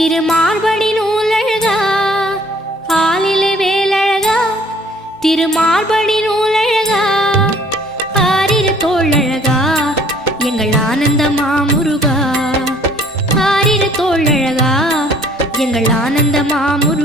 திருமார்படி நூலழகா ஆலிலே வேலழகா திருமார்படி நூலழகா ஆரிரு தோழழகா எங்கள் ஆனந்த மாமுருகா ஆரிரு தோழழகா எங்கள் ஆனந்த மாமுருகா